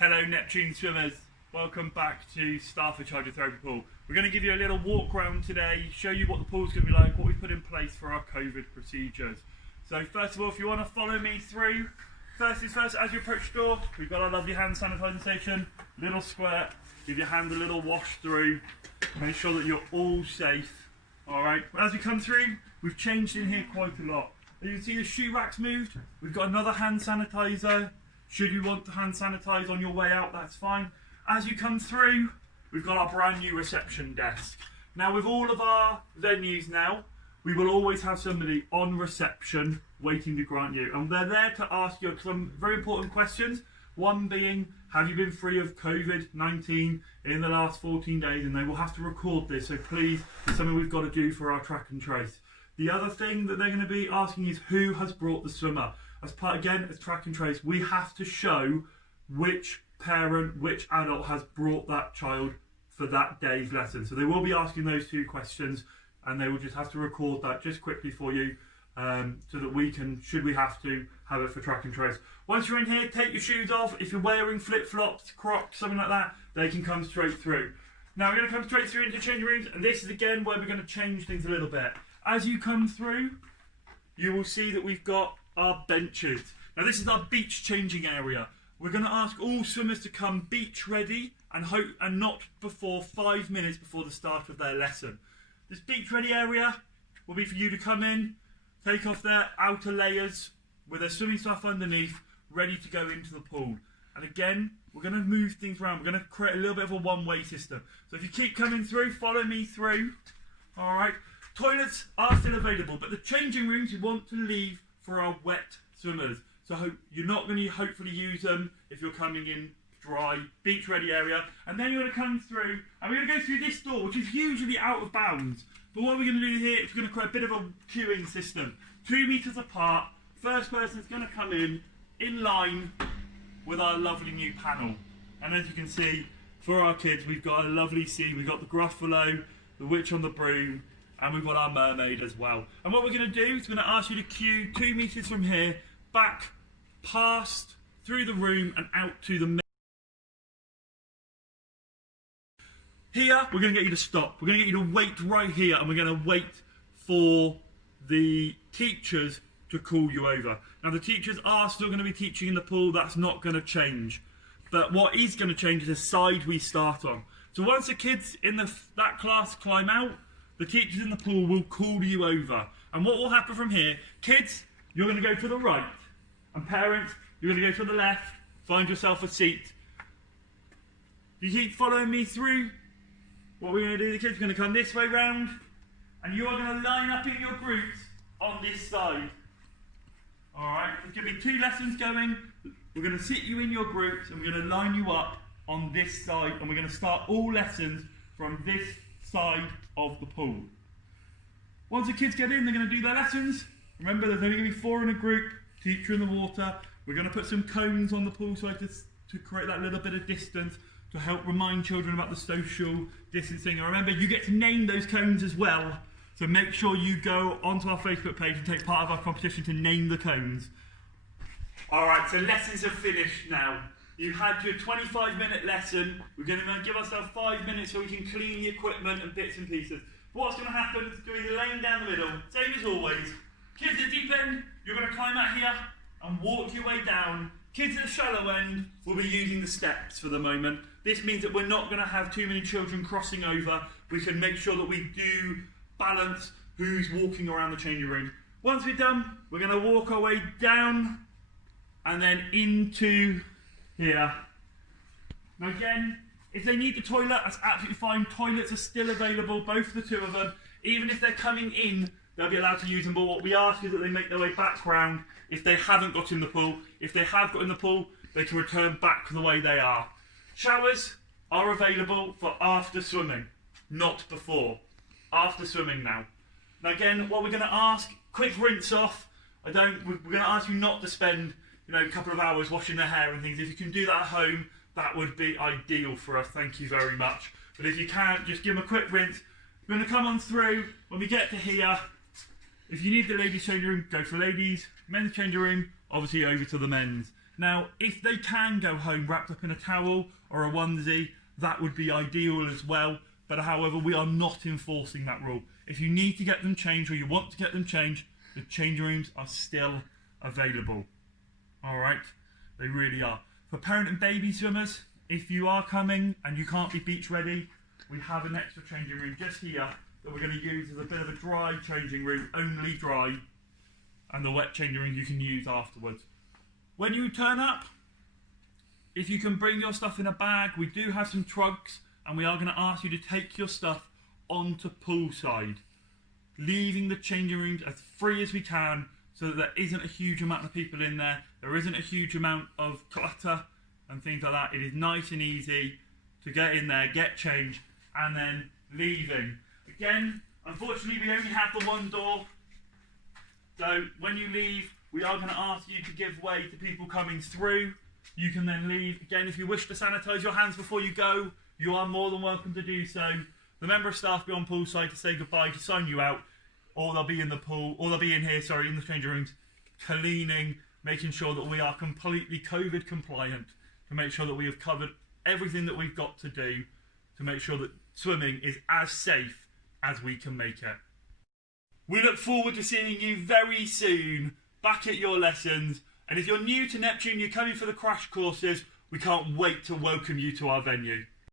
Hello Neptune swimmers, welcome back to Starfish Hydeotherapy pool. We're going to give you a little walk around today, show you what the pool's going to be like, what we've put in place for our COVID procedures. So first of all, if you want to follow me through, first things first, as you approach the door, we've got our lovely hand sanitising station, little squirt, give your hand a little wash through, make sure that you're all safe. Alright, as we come through, we've changed in here quite a lot. You can see the shoe racks moved, we've got another hand sanitiser. Should you want to hand sanitize on your way out, that's fine. As you come through, we've got our brand new reception desk. Now with all of our venues now, we will always have somebody on reception waiting to grant you. And they're there to ask you some very important questions. One being, have you been free of COVID-19 in the last 14 days? And they will have to record this, so please, it's something we've got to do for our track and trace. The other thing that they're going to be asking is who has brought the swimmer. As part, again, as track and trace, we have to show which parent, which adult has brought that child for that day's lesson. So they will be asking those two questions, and they will just have to record that just quickly for you, so that we can, should we have to, have it for track and trace. Once you're in here, take your shoes off. If you're wearing flip-flops, Crocs, something like that, they can come straight through. Now we're going to come straight through into changing rooms, and this is again where we're going to change things a little bit. As you come through, you will see that we've got our benches. Now this is our beach changing area. We're going to ask all swimmers to come beach ready and not before 5 minutes before the start of their lesson. This beach ready area will be for you to come in, take off their outer layers with their swimming stuff underneath, ready to go into the pool. And again, we're going to move things around. We're going to create a little bit of a one-way system. So if you keep coming through, follow me through. Alright, toilets are still available, but the changing rooms we want to leave for our wet swimmers. So you're not going to hopefully use them if you're coming in dry, beach ready area. And then you're going to come through, and we're going to go through this door, which is usually out of bounds. But what we're going to do here is we're going to create a bit of a queuing system. 2 meters apart, first person's going to come in line with our lovely new panel. And as you can see, for our kids, we've got a lovely scene. We've got the Gruffalo, the Witch on the Broom, and we've got our mermaid as well. And what we're going to do is we're going to ask you to queue 2 meters from here, back, past, through the room and out to the here, we're going to get you to stop. We're going to get you to wait right here, and we're going to wait for the teachers to call you over. Now the teachers are still going to be teaching in the pool. That's not going to change. But what is going to change is the side we start on. So once the kids in that class climb out, the teachers in the pool will call you over. And what will happen from here, kids, you're going to go to the right. And parents, you're going to go to the left, find yourself a seat. You keep following me through. What we're going to do, the kids are going to come this way round. And you are going to line up in your groups on this side. Alright, there's going to be 2 lessons going. We're going to sit you in your groups and we're going to line you up on this side. And we're going to start all lessons from this side of the pool. Once the kids get in, they're going to do their lessons. Remember, there's only going to be 4 in a group, teacher in the water. We're going to put some cones on the pool side to create that little bit of distance to help remind children about the social distancing. And remember, you get to name those cones as well. So make sure you go onto our Facebook page and take part of our competition to name the cones. Alright, so lessons are finished now. You had your 25-minute lesson. We're going to give ourselves 5 minutes so we can clean the equipment and bits and pieces. What's going to happen is going to be laying down the middle, same as always. Kids at the deep end, you're going to climb out here and walk your way down. Kids at the shallow end will be using the steps for the moment. This means that we're not going to have too many children crossing over. We can make sure that we do balance who's walking around the changing room. Once we're done, we're going to walk our way down and then into here. Now again, if they need the toilet, that's absolutely fine. Toilets are still available, both the 2 of them. Even if they're coming in, they'll be allowed to use them. But what we ask is that they make their way back round if they haven't got in the pool. If they have got in the pool, they can return back the way they are. Showers are available for after swimming, not before. After swimming now. Now again, what we're going to ask, quick rinse off. We're going to ask you not to spend a couple of hours washing their hair and things. If you can do that at home, that would be ideal for us. Thank you very much. But if you can't, just give them a quick rinse. We're going to come on through. When we get to here, if you need the ladies' changing room, go for ladies. Men's changing room, obviously over to the men's. Now, if they can go home wrapped up in a towel or a onesie, that would be ideal as well. But however, we are not enforcing that rule. If you need to get them changed or you want to get them changed, the changing rooms are still available. Alright? They really are. For parent and baby swimmers, if you are coming and you can't be beach ready, we have an extra changing room just here that we're going to use as a bit of a dry changing room, only dry, and the wet changing room you can use afterwards. When you turn up, if you can bring your stuff in a bag, we do have some trucks, and we are going to ask you to take your stuff onto poolside, leaving the changing rooms as free as we can so that there isn't a huge amount of people in there, there isn't a huge amount of clutter and things like that. It is nice and easy to get in there, get changed, and then leaving. Again, unfortunately we only have the one door, so when you leave we are going to ask you to give way to people coming through. You can then leave. Again, if you wish to sanitise your hands before you go, you are more than welcome to do so. The member of staff will be on poolside to say goodbye, to sign you out, or they'll be in the pool, or they'll be in here, sorry, in the changing rooms, cleaning, making sure that we are completely COVID compliant, to make sure that we have covered everything that we've got to do to make sure that swimming is as safe as we can make it. We look forward to seeing you very soon back at your lessons, and if you're new to Neptune, you're coming for the crash courses, we can't wait to welcome you to our venue.